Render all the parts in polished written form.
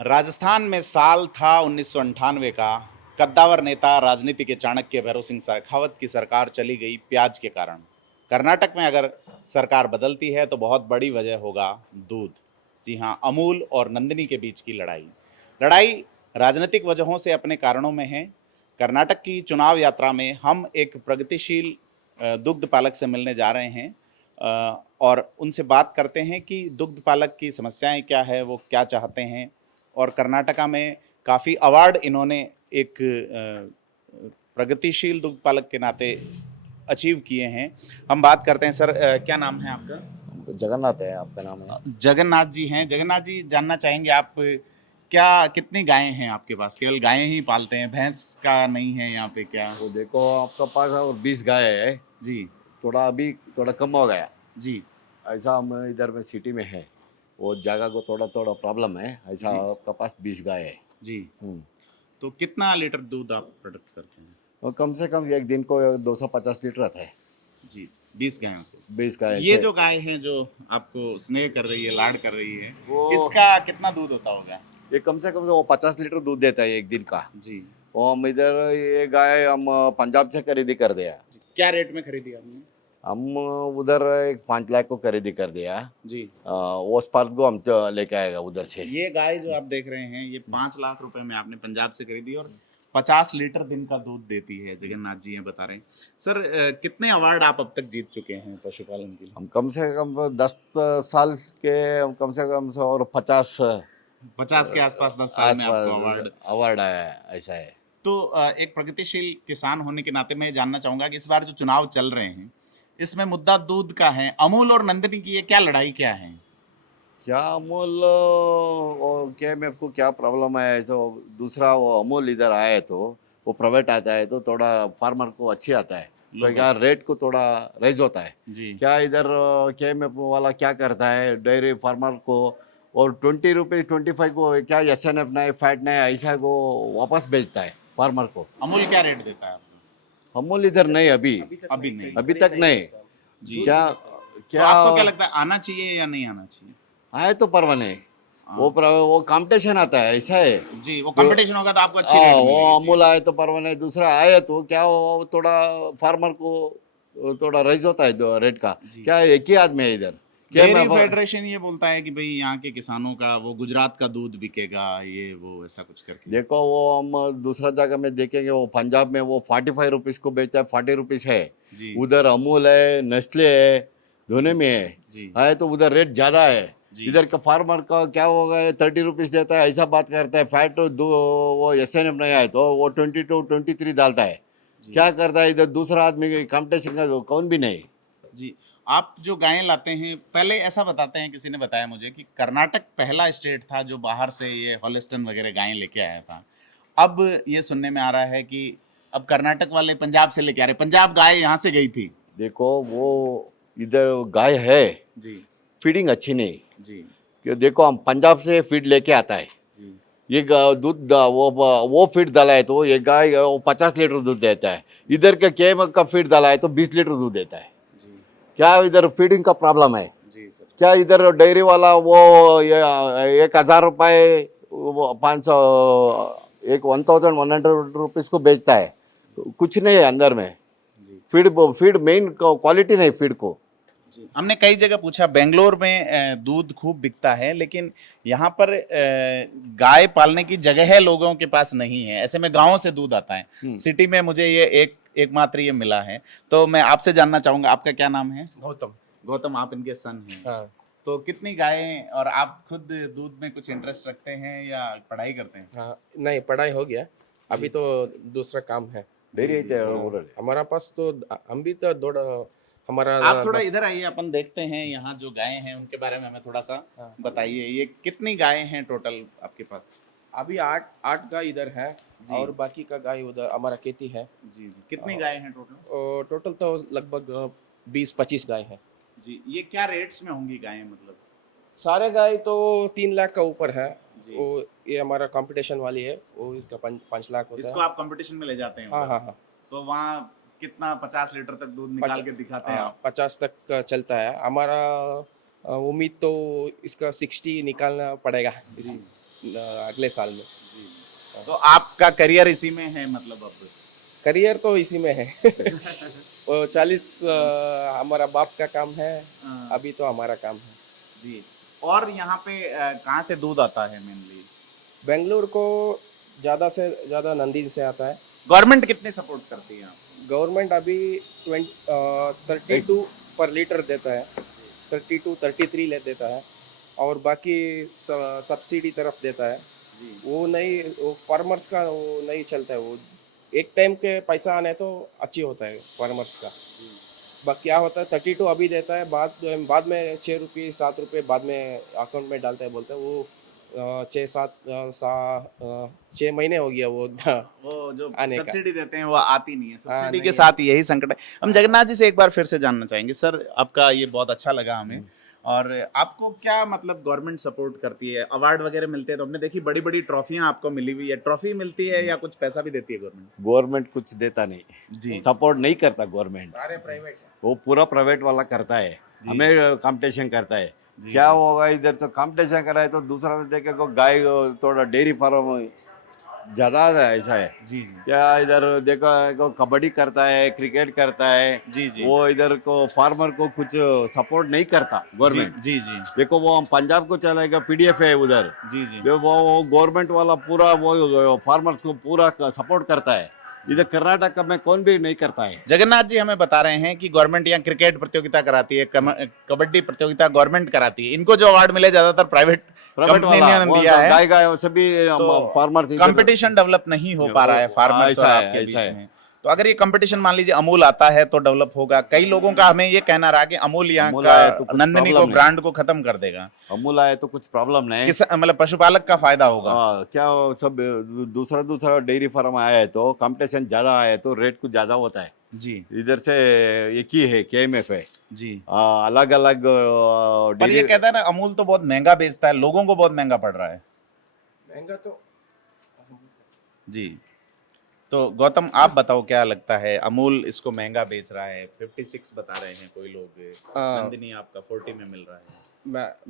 राजस्थान में साल था 1998 का। कद्दावर नेता राजनीति के चाणक्य भैरव सिंह शेखावत की सरकार चली गई प्याज के कारण। कर्नाटक में अगर सरकार बदलती है तो बहुत बड़ी वजह होगा दूध। जी हाँ, अमूल और नंदिनी के बीच की लड़ाई। लड़ाई राजनीतिक वजहों से अपने कारणों में है। कर्नाटक की चुनाव यात्रा में हम एक प्रगतिशील दुग्ध पालक से मिलने जा रहे हैं और उनसे बात करते हैं कि दुग्ध पालक की समस्याएं क्या है, वो क्या चाहते हैं। और कर्नाटका में काफ़ी अवार्ड इन्होंने एक प्रगतिशील दुग्ध पालक के नाते अचीव किए हैं। हम बात करते हैं। सर, क्या नाम है आपका? जगन्नाथ है, आपका नाम है? जगन्नाथ जी हैं। जगन्नाथ जी, जानना चाहेंगे आप क्या कितनी गायें हैं आपके पास? केवल गायें ही पालते हैं, भैंस का नहीं है यहाँ पे क्या? वो देखो आपका पास और 20 गाय है। जी थोड़ा अभी थोड़ा कम हो गया। जी ऐसा हम इधर में सिटी में है, वो जगह को थोड़ा थोड़ा प्रॉब्लम है। ऐसा जी आपका पास 20 गाय है। जी। हम्म। तो कितना लीटर दूध आप प्रोडक्ट करते हैं? और कम से कम एक दिन को 250 लीटर आता है। जी, 20 गायों से। 20 गाय ये से जो गाय है जो आपको स्नेह कर रही है, लाड कर रही है, वो इसका कितना दूध होता होगा? ये कम से कम वो 50 लीटर दूध देता है एक दिन का। जी वो हम इधर ये गाय हम पंजाब से खरीदी कर दिया। जी। क्या रेट में खरीदी आपने? हम उधर एक 5 लाख को खरीदी कर दिया। जी। वो स्पार्क को हम तो लेके आएगा उधर से। ये गाय जो आप देख रहे हैं, ये 5 लाख रुपए में आपने पंजाब से खरीदी और 50 लीटर दिन का दूध देती है। जगन्नाथ जी ये बता रहे हैं। सर, कितने अवार्ड आप अब तक जीत चुके हैं पशुपालन के लिए? हम कम से कम 10 साल के, हम कम से कम और 50 50 के आसपास 10 साल में आपको अवार्ड। अवार्ड आया है, ऐसा है। तो एक प्रगतिशील किसान होने के नाते मैं ये जानना चाहूंगा कि इस बार जो चुनाव चल रहे हैं, इसमें मुद्दा दूध का है। अमूल और नंदिनी की ये क्या लड़ाई क्या है? क्या अमूल और KMF को क्या प्रॉब्लम है? तो दूसरा वो अमूल इधर आए तो वो प्राइवेट आता है तो थोड़ा फार्मर को अच्छी आता है, तो लोग क्या रेट को थोड़ा रेज होता है। जी क्या इधर KMF वाला क्या करता है डेयरी फार्मर को, और 20 रुपीज 25 को क्या SNF नहीं फैट नहीं ऐसा को वापस बेचता है फार्मर को। अमूल क्या रेट देता है आपको? अमूल इधर नहीं अभी, अभी नहीं। अभी तक नहीं। जी। क्या तो क्या आपको क्या लगता है, आना चाहिए या नहीं आना चाहिए? आए तो परवाने हाँ। वो कंपटीशन आता है, ऐसा है। जी, वो तो कंपटीशन होगा तो आपको अच्छी रेट वो मिलेगी। जी अमूल आए तो परवाने, दूसरा आए तो क्या वो थोड़ा फार्मर को थोड़ा राइज होता है रेट का। जी। क्या एक ही आदमी है इधर क्या डेयरी मैं फेडरेशन ये बोलता है कि भाई यहाँ के किसानों का वो गुजरात का दूध बिकेगा, ये वो ऐसा कुछ करके। देखो वो हम दूसरा जगह में देखेंगे, वो पंजाब में वो 45 रुपीज को बेचता है, 40 रुपीज है। जी उधर अमूल है, नेस्ले है, दोनों जी में है। जी आए तो उधर रेट ज्यादा है। जी इधर का फार्मर का क्या होगा, 30 रुपीज देता है ऐसा बात करता है। फैट वो SNF नहीं आए तो वो 22-23 डालता है। जी क्या करता है इधर दूसरा आदमी कंपटीशन का कौन भी नहीं। जी। आप जो गायें लाते हैं, पहले ऐसा बताते हैं, किसी ने बताया मुझे कि कर्नाटक पहला स्टेट था जो बाहर से ये हॉलिस्टन वगैरह गायें लेके आया था। अब ये सुनने में आ रहा है कि अब कर्नाटक वाले पंजाब से लेके आ रहे। पंजाब गाय यहाँ से गई थी। देखो वो इधर गाय है, जी फीडिंग अच्छी नहीं। जी कि देखो हम पंजाब से फीड लेके आता है, जी ये दूध वो फीड डाला है तो ये गाय वो 50 लीटर दूध देता है। इधर के KMF का फीड डाला है तो 20 लीटर दूध देता है। जी क्या इधर फीडिंग का प्रॉब्लम है? जी सर। क्या इधर डेयरी वाला वो ये 1,000 रुपये, 500, 1,100 रुपीज को बेचता है, तो कुछ नहीं है अंदर में। जी फीड मेन क्वालिटी नहीं फीड को। जी। हमने कई जगह पूछा, बेंगलोर में दूध खूब बिकता है, लेकिन यहाँ पर गाय पालने की जगह है लोगों के पास नहीं है। ऐसे में गांवों से दूध आता है। सिटी में मुझे ये एकमात्र ये मिला है। तो मैं आपसे जानना चाहूंगा, आपका क्या नाम है? गौतम। गौतम, आप इनके सन हैं। हाँ। तो कितनी गायें, और आप खुद दूध में कुछ इंटरेस्ट रखते हैं या पढ़ाई करते हैं? हाँ, नहीं पढ़ाई हो गया, अभी तो दूसरा काम है। डेयरी हमारा पास तो हम भी तो दौड़ हमारा आप थोड़ा बस। इधर आइए, अपन देखते हैं यहाँ जो गायें हैं उनके बारे में हमें थोड़ा सा हाँ। बताइए। ये कितनी गायें हैं टोटल आपके पास? अभी आठ आठ गाय इधर है जी। और बाकी का गाय उधर हमारा खेती है। जी जी। कितनी गायें हैं टोटल? और टोटल तो लगभग 20-25 गाय है। जी। ये क्या रेट्स में होंगी गायें, मतलब? सारे गाय तो 3 लाख का ऊपर है। जी। वो ये हमारा कंपटीशन वाली है, वो इसका 5 लाख होता इसको है। आप कंपटीशन में ले जाते हैं हाँ उधर? हाँ हाँ। तो वहाँ कितना 50 लीटर तक दूध निकाल के दिखाते हैं आप? 50 तक का चलता है हमारा। उम्मीद तो इसका 60 निकालना पड़ेगा। जी। अगले साल में। तो आपका करियर इसी में है मतलब अब? करियर तो इसी में है। वो 40 हमारा बाप का काम है, हाँ। अभी तो हमारा काम है। जी। और यहाँ पे कहाँ से दूध आता है मेनली? बेंगलुरु को ज़्यादा से ज़्यादा नंदी से आता है। गवर्नमेंट कितने सपोर्ट करती है आपको? गवर्नमेंट अभी 32 पर लीटर देता है, 32 33 ले देता है, और बाकी सब्सिडी तरफ देता है। जी। वो नहीं, वो फार्मर्स का वो नहीं चलता है। वो एक टाइम के पैसा आने तो अच्छी होता है फार्मर्स का। बाकी क्या होता है 32 अभी देता है, बाद में 6 रुपये 7 रुपये बाद में अकाउंट में डालता है, बोलते हैं वो 6 महीने हो गया वो वो जो आने का। सब्सिडी देते हैं वो आती नहीं है, हाँ, सब्सिडी के नहीं साथ यही संकट है। हम जगन्नाथ जी से एक बार फिर से जानना चाहेंगे सर, आपका ये बहुत अच्छा लगा हमें। और आपको क्या मतलब गवर्नमेंट सपोर्ट करती है? अवार्ड वगैरह मिलते हैं तो हमने देखी बड़ी बड़ी ट्रॉफियां आपको मिली हुई है, ट्रॉफी मिलती है या कुछ पैसा भी देती है गवर्नमेंट? गवर्नमेंट कुछ देता नहीं, जी। सपोर्ट नहीं करता गवर्नमेंट, सारे प्राइवेट है। वो पूरा प्राइवेट वाला करता है, जी। हमें कंपटीशन करता है। जी, क्या जी। होगा इधर तो कंपटीशन कराए तो दूसरा में देखे को गाय थोड़ा डेयरी फार्म ज़्यादा ऐसा है। जी जी क्या इधर देखो को कबड्डी करता है, क्रिकेट करता है, जी जी वो इधर को फार्मर को कुछ सपोर्ट नहीं करता जी गवर्नमेंट। जी जी देखो वो हम पंजाब को चलाएगा, पीडीएफ है उधर, जी जी वो गवर्नमेंट वाला पूरा वो फार्मर्स को पूरा सपोर्ट करता है। इधर कर्नाटक में कौन भी नहीं करता है। जगन्नाथ जी हमें बता रहे हैं कि गवर्नमेंट यहाँ क्रिकेट प्रतियोगिता कराती है, कबड्डी प्रतियोगिता गवर्नमेंट कराती है, इनको जो अवार्ड मिले ज्यादातर प्राइवेट प्राइवेट वाला कंपनियों ने वो दिया है। गाय गाय सभी तो फार्मर्स कंपटीशन डेवलप नहीं हो पा रहा है फार्मर्स और ऐसा है, आपके बीच ऐसा है। में। तो अगर ये कंपटीशन मान लीजिए अमूल आता है तो डेवलप होगा। कई लोगों का हमें ये कहना रहा कि अमूल यहाँ अमूल का आया तो कुछ नंदिनी को प्रॉब्लम नहीं। ब्रांड को खत्म कर देगा। अमूल आए तो कुछ प्रॉब्लम नहीं। किस मतलब पशुपालक का फायदा होगा। क्या वो सब दूसरा दूसरा डेयरी फार्म आया है तो कंपटीशन ज्यादा आया है तो रेट कुछ ज्यादा होता है। जी इधर से एक ही है केएमएफ है, जी। अलग अलग पर ये कहता है ना अमूल तो बहुत महंगा बेचता है, लोगों को बहुत महंगा पड़ रहा है। महंगा तो जी। तो गौतम आप बताओ क्या लगता है, अमूल इसको महंगा बेच रहा है, 56 बता रहे हैं कोई लोग, नंदिनी आपका 40 में मिल रहा है।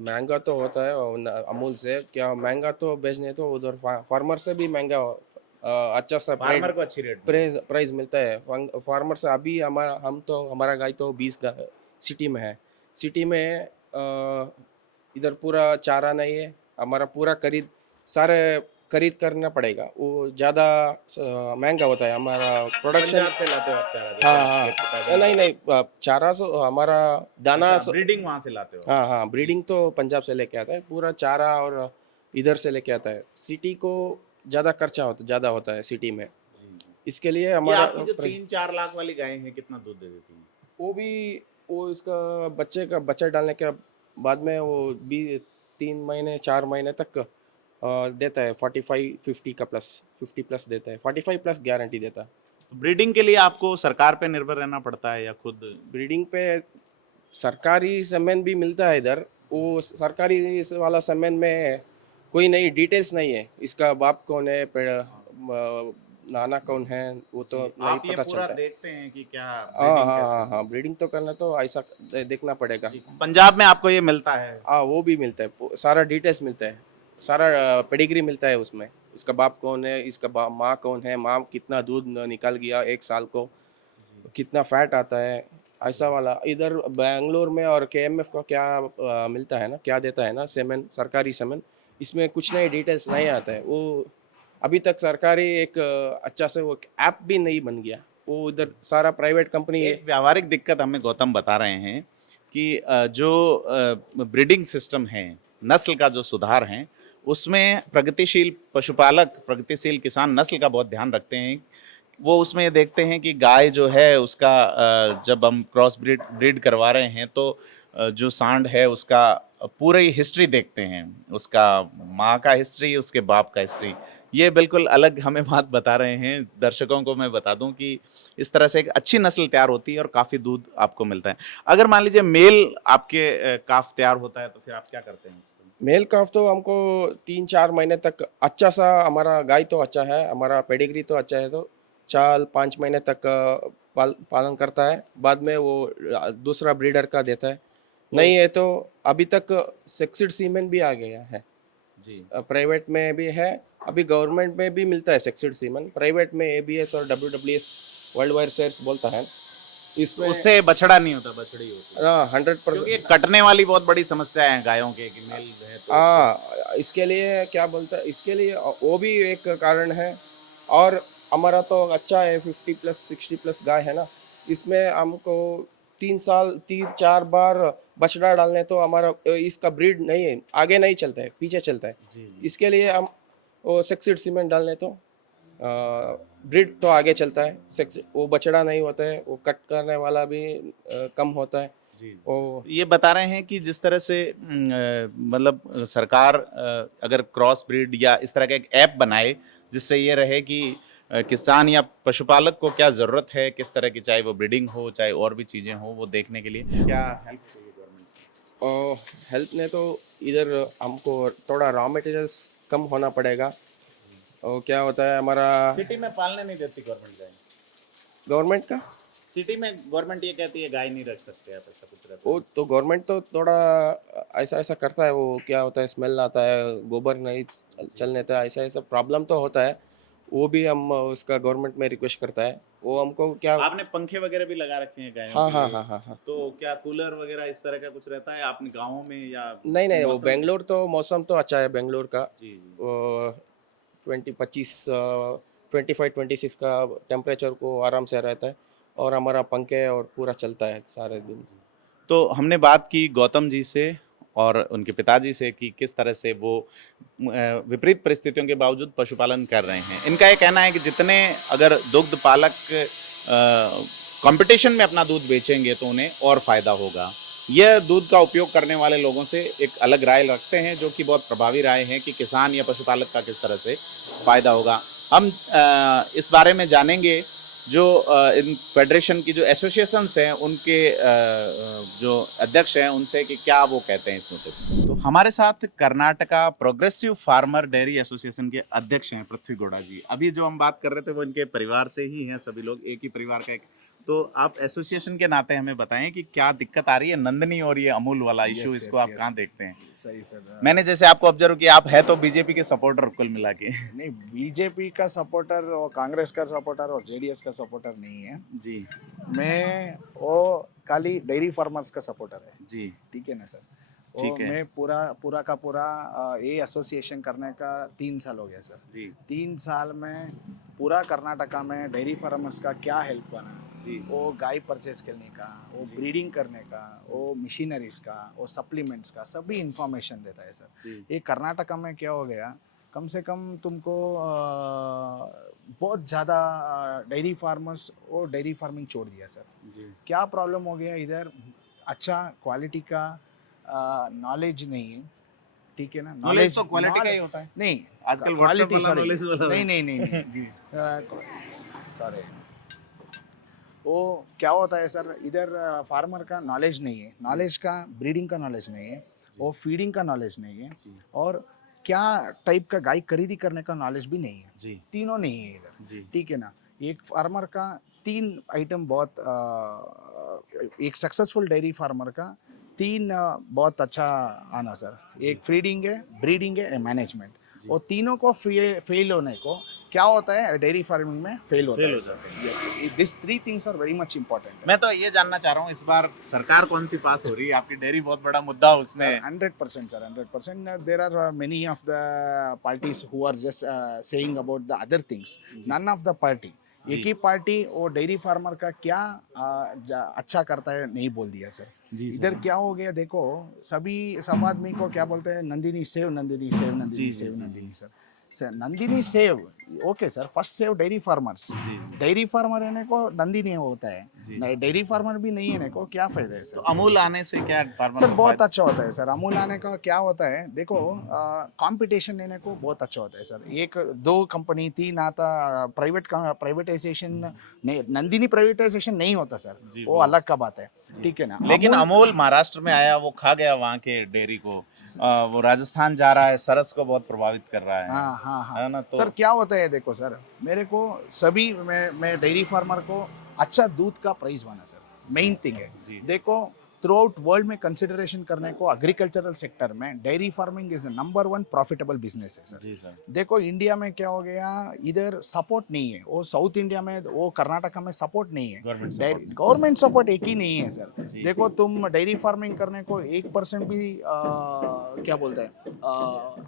महंगा तो होता है और अमूल से क्या महंगा तो बेचने तो उधर फार्मर से भी महंगा अच्छा सा फार्मर को अच्छी रेट प्राइस मिलता है फार्मर से। अभी हमारा गाय तो 20 सिटी में है। सिटी में इधर पूरा चारा नहीं है, हमारा पूरा खरीद करना पड़ेगा, वो ज़्यादा महंगा होता है हमारा प्रोडक्शन। पंजाब से लाते हो आप चारा? जैसे हाँ आपके हाँ, पिताजी- नहीं चारा हमारा दाना अच्छा, ब्रीडिंग वहां से लाते हो? हाँ हाँ, ब्रीडिंग तो पंजाब से लेके आता है, पूरा चारा और इधर से लेके आता है। सिटी को ज़्यादा खर्चा ज़्यादा होता है सिटी में, इसके लिए ये हमारा आपकी जो 3-4 लाख वाली गाय है कितना दूध दे देती है? वो भी वो इसका बच्चा डालने के बाद में वो भी 3 महीने 4 महीने तक देता है 45-50 का प्लस 50 प्लस देता है, 45 प्लस गारंटी देता है। ब्रीडिंग के लिए आपको सरकार पे निर्भर रहना पड़ता है या खुद? ब्रीडिंग पे सरकारी सेमेन भी मिलता है इधर, वो सरकारी वाला सेमेन में कोई नई डिटेल्स नहीं है, इसका बाप कौन है, नाना कौन है, वो तो नहीं आप ये पता पूरा चलता है। देखते हैं कि क्या हाँ breeding हाँ कैसे हाँ है? हाँ, ब्रीडिंग तो करना तो ऐसा देखना पड़ेगा। पंजाब में आपको ये मिलता है? हाँ, वो भी मिलता है, सारा डिटेल्स मिलता है, सारा पेडिग्री मिलता है उसमें, इसका बाप कौन है, इसका माँ कौन है, माँ कितना दूध निकाल गया एक साल को, कितना फैट आता है, ऐसा वाला। इधर बेंगलोर में और केएमएफ का क्या मिलता है ना, क्या देता है ना सेमेन, सरकारी सेमेन, इसमें कुछ नई डिटेल्स नहीं आता है। वो अभी तक सरकारी एक अच्छा से वो ऐप भी नहीं बन गया, वो इधर सारा प्राइवेट कंपनी है। एक व्यावहारिक दिक्कत हमें गौतम बता रहे हैं कि जो ब्रीडिंग सिस्टम है, नस्ल का जो सुधार है, उसमें प्रगतिशील पशुपालक, प्रगतिशील किसान नस्ल का बहुत ध्यान रखते हैं। वो उसमें ये देखते हैं कि गाय जो है उसका जब हम क्रॉस ब्रीड करवा रहे हैं तो जो सांड है उसका पूरी हिस्ट्री देखते हैं, उसका माँ का हिस्ट्री, उसके बाप का हिस्ट्री। ये बिल्कुल अलग हमें बात बता रहे हैं। दर्शकों को मैं बता दूं कि इस तरह से एक अच्छी नस्ल तैयार होती है और काफ़ी दूध आपको मिलता है। अगर मान लीजिए मेल आपके काफ तैयार होता है तो फिर आप क्या करते हैं उसको? मेल काफ तो हमको 3-4 महीने तक अच्छा सा, हमारा गाय तो अच्छा है, हमारा पेडिग्री तो अच्छा है, तो 4-5 महीने तक पालन करता है, बाद में वो दूसरा ब्रीडर का देता है। नहीं है तो अभी तक सेक्सिड सीमेन भी आ गया है, जी प्राइवेट में भी है, अभी गवर्नमेंट में भी मिलता है सेक्सिड सीमन, प्राइवेट में एबीएस और डब्ल्यूडब्ल्यूएस वर्ल्ड वाइड सेल्स बोलता है तो इसमें। उससे बछड़ा नहीं होता, बछड़ी होती है, हाँ क्योंकि 100%। कटने वाली बहुत बड़ी समस्या है गायों के कि मेल है तो हाँ इसके लिए क्या बोलता है, इसके लिए वो भी एक कारण है। और हमारा तो अच्छा है 50+ 60+ गाय है ना, इसमें हमको 3 साल 3-4 बार बछड़ा डालने तो हमारा इसका ब्रीड नहीं है, आगे नहीं चलता है, पीछे चलता है। जी जी इसके लिए हम वो सेक्सिड सीमेंट डालने तो ब्रीड तो आगे चलता है, सेक्स वो बछड़ा नहीं होता है, वो कट करने वाला भी कम होता है जी। वो। ये बता रहे हैं कि जिस तरह से मतलब सरकार अगर क्रॉस ब्रीड या इस तरह का एक ऐप बनाए जिससे ये रहे कि किसान या पशुपालक को क्या ज़रूरत है, किस तरह की, चाहे वो ब्रीडिंग हो चाहे और भी चीज़ें हो, वो देखने के लिए क्या हेल्प चाहिए गवर्नमेंट से? और हेल्थ ने तो इधर हमको थोड़ा रॉ मटेरियल्स कम होना पड़ेगा। और क्या होता है हमारा सिटी में पालने नहीं देती गवर्नमेंट गाय, गवर्नमेंट का, सिटी में गवर्नमेंट ये कहती है गाय नहीं रख सकते आप, ऐसा कुछ रहता वो है। तो गवर्नमेंट तो थोड़ा ऐसा ऐसा करता है, वो क्या होता है स्मेल आता है, गोबर नहीं चलने देता है, ऐसा ऐसा प्रॉब्लम तो होता है। वो भी हम उसका गवर्नमेंट में रिक्वेस्ट करता है, वो हमको क्या। आपने पंखे वगैरह भी लगा रखे हैं गायों हाँ के हाँ लिए, हाँ हाँ हाँ। तो क्या कूलर वगैरह इस तरह का कुछ रहता है आपने गाँवों में या नहीं नहीं, वो मौसम? बेंगलोर तो मौसम तो अच्छा है बेंगलोर का। जी जी वो 25 25 का टेम्परेचर को आराम से रहता है, और हमारा पंखे और पूरा चलता है सारे दिन। तो हमने बात की गौतम जी से और उनके पिताजी से कि किस तरह से वो विपरीत परिस्थितियों के बावजूद पशुपालन कर रहे हैं। इनका ये कहना है कि जितने अगर दुग्ध पालक कंपटीशन में अपना दूध बेचेंगे तो उन्हें और फायदा होगा। यह दूध का उपयोग करने वाले लोगों से एक अलग राय रखते हैं, जो कि बहुत प्रभावी राय है कि किसान या पशुपालक का किस तरह से फायदा होगा। हम इस बारे में जानेंगे जो इन फेडरेशन की जो एसोसिएशंस हैं उनके जो अध्यक्ष हैं उनसे कि क्या वो कहते हैं इस मुद्दे पे। तो हमारे साथ Karnataka progressive farmer dairy association के अध्यक्ष हैं पृथ्वी गौड़ा जी। अभी जो हम बात कर रहे थे वो इनके परिवार से ही हैं, सभी लोग एक ही परिवार का एक। तो आप एसोसिएशन के नाते हमें बताएं कि क्या दिक्कत आ रही है नंदनी और ये अमूल वाला इशू, इसको आप कहाँ देखते हैं? सही सर। मैंने जैसे आपको ऑब्जर्व किया, आप है तो बीजेपी के सपोर्टर कुल मिला के। नहीं, बीजेपी का सपोर्टर और कांग्रेस का सपोर्टर और जेडीएस का सपोर्टर नहीं है। जी मैं वो खाली डेयरी फार्मर्स का सपोर्टर है। जी ठीक है ना सर? वो ठीक है। मैं पूरा पूरा का पूरा ये एसोसिएशन करने का 3 साल हो गया सर। जी 3 साल में पूरा कर्नाटका में डेयरी फार्मर्स का क्या हेल्प बना, जी वो गाय परचेस करने का, वो जी। ब्रीडिंग करने का, वो मशीनरीज का, वो सप्लीमेंट्स का सभी इंफॉर्मेशन देता है सर। जी ये कर्नाटका में क्या हो गया, कम से कम तुमको बहुत ज़्यादा डेयरी फार्मर्स वो डेयरी फार्मिंग छोड़ दिया सर। जी क्या प्रॉब्लम हो गया इधर, अच्छा क्वालिटी का नॉलेज नहीं है। ठीक है ना? नॉलेज तो क्वालिटी का ही होता है नहीं, आजकल, व्हाट्सएप वाला नॉलेज वाला नहीं नहीं नहीं नहीं जी सॉरी, वो क्या होता है सर, इधर फार्मर का नॉलेज नहीं है, नॉलेज का ब्रीडिंग का नॉलेज नहीं है, वो फीडिंग का नॉलेज नहीं है, जी और क्या टाइप का गाय खरीदी करने का नॉलेज भी नहीं है। जी तीनों नहीं है इधर। जी ठीक है ना? एक फार्मर का 3 आइटम बहुत एक सक्सेसफुल डेयरी फार्मर का 3 बहुत अच्छा आना सर। एक फीडिंग है, ब्रीडिंग है, मैनेजमेंट। जी। और तीनों को फेल होने को क्या होता है, डेयरी फार्मिंग में फेल होता Fail है हो सर। जाते yes, this 3 things are very much important. मैं तो ये जानना चाह रहा हूँ इस बार सरकार कौन सी पास हो रही है? आपकी डेयरी बहुत बड़ा मुद्दा उसमें 100% sir, 100%. There are many of the parties who are just saying about the other things. None of the party. जी। एक ही पार्टी वो डेयरी फार्मर का क्या अच्छा करता है नहीं बोल दिया सर। जी इधर सर। क्या हो गया देखो, सभी सब आदमी को क्या बोलते हैं, नंदिनी सेव, नंदिनी सेव, जी, नंदिनी जी, सेव, जी, Nandini sir. Sir Nandini save okay sir, first save dairy farmers. जी जी डेयरी फार्मर रहने को नंदिनी होता है, जी। डेयरी फार्मर भी नहीं रहने को क्या फायदा है तो सर? अमूल आने से क्या फार्मर सर को बहुत फायदा? अच्छा होता है सर, अमूल आने का क्या होता है देखो, कंपटीशन लेने को बहुत अच्छा होता है सर। 1-2 कंपनी 3 आता, प्राइवेटाइजेशन नहीं, नंदिनी प्राइवेटाइजेशन नहीं होता सर, जी, वो वो अलग का बात है। ठीक है ना? लेकिन अमूल महाराष्ट्र में आया, वो खा गया वहाँ के डेयरी को, वो राजस्थान जा रहा है, सरस को बहुत प्रभावित कर रहा है। हाँ हाँ हाँ है ना? तो सर, क्या होता है देखो सर, मेरे को सभी मैं डेयरी फार्मर को अच्छा दूध का प्राइस बना सर, मेन थिंग है। जी। देखो थ्रू आउट वर्ल्ड में कंसिडरेशन करने को एग्रीकल्चरल सेक्टर में dairy farming is number 1 profitable business है सर। जी सर। देखो इंडिया में क्या हो गया, इधर सपोर्ट नहीं है, वो साउथ इंडिया में, वो कर्नाटका में सपोर्ट नहीं है, गवर्नमेंट सपोर्ट एक ही नहीं है सर। जी। देखो तुम डेयरी फार्मिंग करने को 1% भी क्या बोलते हैं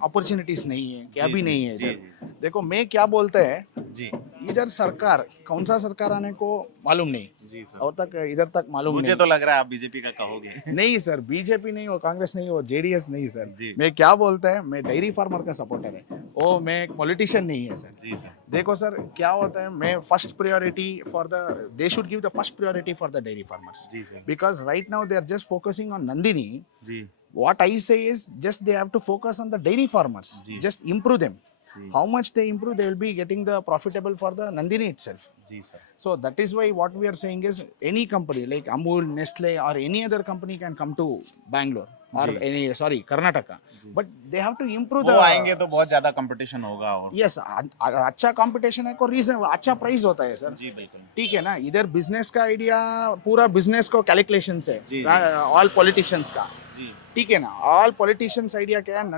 अपॉर्चुनिटीज नहीं है, क्या जी, भी जी, नहीं है जी, इधर। देखो मैं क्या बोलते हैं, जी इधर सरकार कौन सा सरकार आने को मालूम नहीं, जी सर। और तक इधर तक मालूम मुझे नहीं। तो लग रहा है आप बीजेपी का कहोगे। नहीं सर, बीजेपी नहीं हो, कांग्रेस नहीं हो, जेडीएस नहीं सर। जी। मैं क्या बोलता है, मैं डेयरी फार्मर का सपोर्टर है, वो मैं एक पॉलिटिशियन नहीं है सर। जी सर। देखो सर क्या होता है, मैं first priority for the, they should give the first priority for the dairy farmers, जी sir. Because right now they are just focusing on Nandini. जी What I say is just they have to focus on the dairy farmers, जी। just improve them. जी। How much they improve, they will be getting the profitable for the Nandini itself. जी सर। So that is why what we are saying is any company like Amul, Nestle or any other company can come to Bangalore or जी। any, sorry, Karnataka, जी। but they have to improve वो the, आएंगे तो बहुत ज्यादा competition होगा और yes, अच्छा कंपटीशन है को रीजन, अच्छा प्राइस होता है सर। जी बिल्कुल। ठीक है ना, इधर बिजनेस का आइडिया, पूरा बिजनेस को कैलकुलेशन जी, है जी। ऑल पॉलिटिशियंस का। जी ठीक है ना, ऑल पॉलिटिशियंस आइडिया क्या है,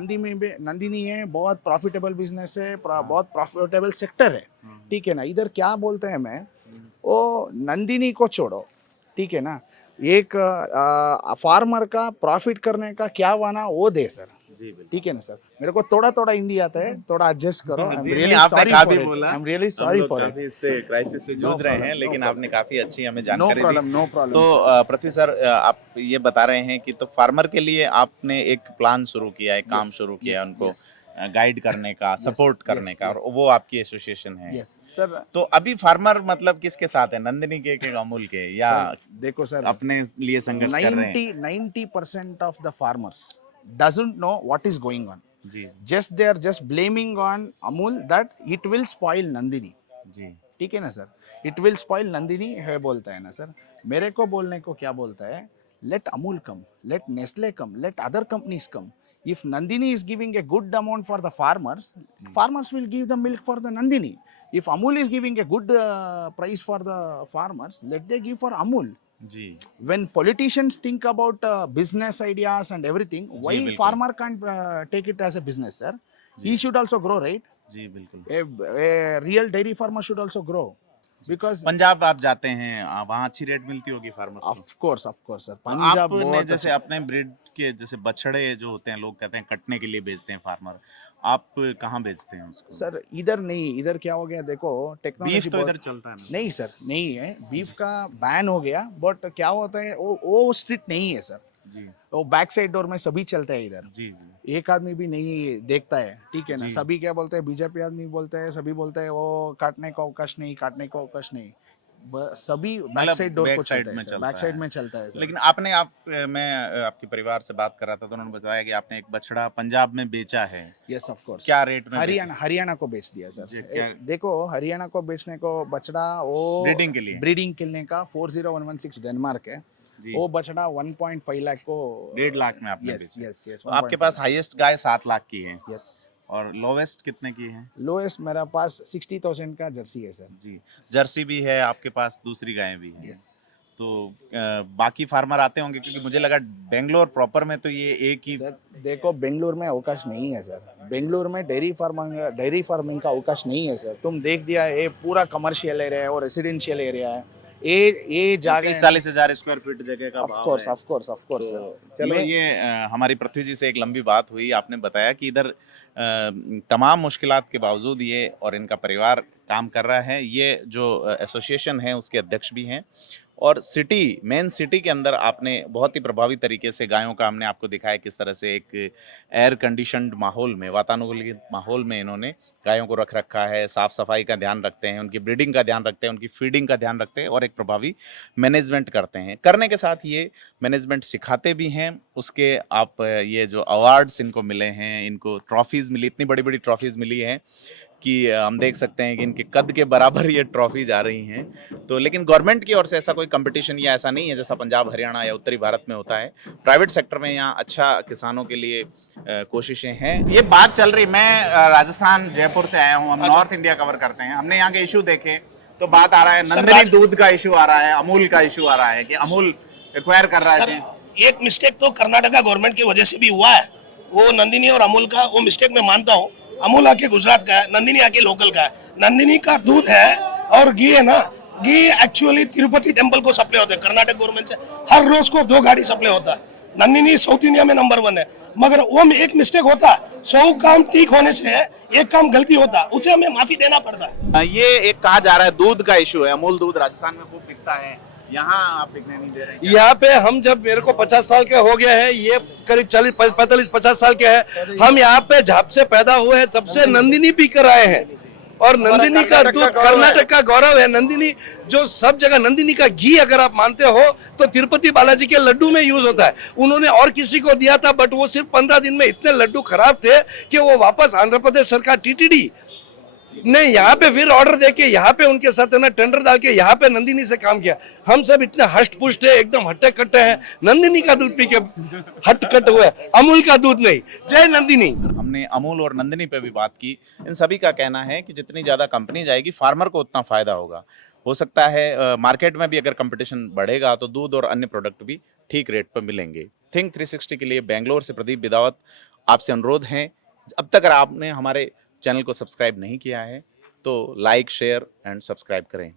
नंदिनी है, बहुत प्रॉफिटेबल बिजनेस है, बहुत प्रॉफिटेबल सेक्टर है। ठीक है ना, इधर क्या बोलते हैं मैं, वो नंदिनी को छोड़ो, ठीक है ना, एक फार्मर का प्रॉफिट करने का क्या बना वो दे सर। जी बिल्कुल। ठीक है ना सर, मेरे को थोड़ा थोड़ा हिंदी आता है, थोड़ा एडजस्ट करो। आई एम जी, रियली नहीं, आपने सॉरी काफी फॉर इट, बोला। आई एम रियली हम सॉरी लोग फॉर इट। काफी इससे क्राइसिस से जूझ रहे हैं, लेकिन आपने काफी अच्छी हमें नो जानकारी दी। Problem, no problem. तो पृथ्वी सर, आप ये बता रहे हैं कि तो फार्मर के लिए आपने एक प्लान शुरू किया, एक काम शुरू किया उनको गाइड करने का, सपोर्ट करने का, और वो आपकी एसोसिएशन है। Yes sir. तो अभी फार्मर मतलब किसके साथ है, नंदिनी के अमूल के, या देखो सर, अपने लिए संघर्ष कर रहे हैं? 90% of the farmers doesn't know what is going on. Ji Just they are just blaming on Amul that it will spoil Nandini. जी ठीक है ना sir, it will spoil Nandini है बोलता है ना सर। मेरे को बोलने को क्या बोलता है, let Amul come, let Nestle come, let other companies come. If Nandini is giving a good amount for the farmers, farmers will give the milk for the Nandini. If Amul is giving a good price for the farmers, let they give for Amul. Ji When politicians think about business ideas and everything, why बिल्कुल। farmer can't take it as a business, sir? He should also grow, right? जी बिल्कुल। A real dairy farmer should also grow, because Punjab आप जाते हैं, वहाँ अच्छी rate मिलती होगी farmer को। of course sir, तो पंजाब आपने बहुत जैसे अच्छा- अपने ब्रीड के जैसे बछड़े जो होते हैं, लोग कहते हैं कटने के लिए बेचते हैं फार्मर, आप कहाँ बेचते हैं उसको? सर इधर नहीं, इधर क्या हो गया देखो, बीफ टेक्नोलॉजी तो इधर चलता है ना? नहीं सर, नहीं है, बीफ का बैन हो गया, बट क्या होता है वो स्ट्रिक्ट नहीं है सर। जी वो बैक साइड डोर में सभी चलते हैं इधर, जी जी एक आदमी भी नहीं देखता है। ठीक है ना, जी। सभी क्या बोलते हैं, बीजेपी आदमी बोलते हैं, सभी बोलते हैं वो काटने का अवकाश नहीं, काटने का अवकाश नहीं, सभी बैक मतलब साइड डोर back को side चलता है में सर, चलता बैक साइड है। में चलता है सर। लेकिन मैं आपके परिवार से बात कर रहा था तो उन्होंने बताया कि आपने एक बछड़ा पंजाब में बेचा है। यस ऑफ कोर्स, क्या रेट में हरियाणा को बेच दिया जी, सर। क्या- देखो हरियाणा को बेचने को बछड़ा, वो ब्रीडिंग के लिए? ब्रीडिंग के लिए का 40116 डेनमार्क है, जी वो बछड़ा 1.5 लाख को 1.5 लाख में आपने यस बेचा। Yes yes. तो आपके पास हाईएस्ट गाय 7 लाख की है यस, और लोवेस्ट कितने की है? लोएस्ट मेरा पास 60,000 का जर्सी है सर। जी, जर्सी भी है आपके पास, दूसरी गायें भी हैं। यस तो बाकी फार्मर आते होंगे, क्योंकि मुझे लगा बेंगलोर प्रॉपर में तो ये एक ही। सर देखो बेंगलोर में अवकाश नहीं है सर, बेंगलोर में डेयरी फार्मिंग का अवकाश नहीं है सर। तुम देख दिया, ये पूरा कमर्शियल एरिया है और रेसिडेंशियल एरिया है, ये जगह 40,000 स्क्वायर फीट जगह का ऑफ भाव कोर्स है। ऑफ कोर्स ऑफ कोर्स तो सर। चलो, ये हमारी पृथ्वी जी से एक लंबी बात हुई, आपने बताया कि इधर तमाम मुश्किलात के बावजूद ये और इनका परिवार काम कर रहा है। ये जो एसोसिएशन है उसके अध्यक्ष भी हैं, और मेन सिटी के अंदर आपने बहुत ही प्रभावी तरीके से गायों का, हमने आपको दिखाया किस तरह से एक एयर कंडीशनड माहौल में, वातानुकूलित माहौल में इन्होंने गायों को रख रखा है। साफ़ सफाई का ध्यान रखते हैं, उनकी ब्रीडिंग का ध्यान रखते हैं, उनकी फीडिंग का ध्यान रखते हैं, और एक प्रभावी मैनेजमेंट करते हैं। करने के साथ ये मैनेजमेंट सिखाते भी हैं। उसके आप ये जो अवार्ड्स इनको मिले हैं, इनको ट्रॉफीज़ मिली, इतनी बड़ी बड़ी ट्रॉफीज़ मिली हैं कि हम देख सकते हैं कि इनके कद के बराबर ये ट्रॉफीज आ रही हैं। तो लेकिन गवर्नमेंट की ओर से ऐसा कोई कंपटीशन या ऐसा नहीं है जैसा पंजाब, हरियाणा या उत्तरी भारत में होता है। प्राइवेट सेक्टर में यहाँ अच्छा किसानों के लिए कोशिशें हैं। ये बात चल रही, मैं राजस्थान जयपुर से आया हूँ, हम नॉर्थ इंडिया कवर करते हैं। हमने यहाँ के इशू देखे तो बात आ रहा है, नंदिनी दूध का इशू आ रहा है, अमूल का इशू आ रहा है कि अमूल एक्वायर कर रहा है। जी एक मिस्टेक तो कर्नाटका गवर्नमेंट की वजह से भी हुआ है, वो नंदिनी और अमूल का, वो मिस्टेक मैं मानता हूँ। अमूल आके गुजरात का है, नंदिनी आके लोकल का है। नंदिनी का दूध है और घी है ना, घी एक्चुअली तिरुपति टेम्पल को सप्लाई होता है कर्नाटक गवर्नमेंट से, हर रोज को 2 गाड़ी सप्लाई होता है। नंदिनी साउथ इंडिया में नंबर 1 है, मगर वो में एक मिस्टेक होता, 100 काम ठीक होने से एक काम गलती होता, उसे हमें माफी देना पड़ता है। ये एक कहा जा रहा है दूध का इशू है, अमूल दूध राजस्थान में खूब बिकता है, यहाँ आप बिकने नहीं दे रहे हैं। यहाँ पे हम जब मेरे को 50 साल के हो गए हैं, ये करीब 45-50 साल के हैं, हम यहाँ पे जब से पैदा हुए हैं तब से नंदिनी पी कर आए हैं। और नंदिनी का दूध कर्नाटक का गौरव है। नंदिनी जो सब जगह, नंदिनी का घी अगर आप मानते हो तो तिरुपति बालाजी के लड्डू में यूज होता है। उन्होंने और किसी को दिया था, बट वो सिर्फ 15 दिन में इतने लड्डू खराब थे कि वो वापस आंध्र प्रदेश सरकार टीटीडी ने यहाँ पे फिर ऑर्डर देके यहाँ पे उनके साथ है ना टेंडर डाल के यहाँ पे नंदिनी से काम किया। हम सब इतने हष्ट पुष्ट है, एकदम हट्टे कट्टे हैं, नंदिनी का दूध पी के हट कट हुए, अमूल का दूध नहीं। जय नंदिनी। हमने अमूल और नंदिनी पे भी बात की। इन सभी का कहना है कि जितनी ज़्यादा कंपनी जाएगी फार्मर को उतना फ़ायदा होगा। हो सकता है मार्केट में भी अगर कंपटीशन बढ़ेगा तो दूध और अन्य प्रोडक्ट भी ठीक रेट पर मिलेंगे। थिंक 360 के लिए बेंगलोर से प्रदीप बिदावत आपसे अनुरोध है, अब तक अगर आपने हमारे चैनल को सब्सक्राइब नहीं किया है तो लाइक, शेयर एंड सब्सक्राइब करें।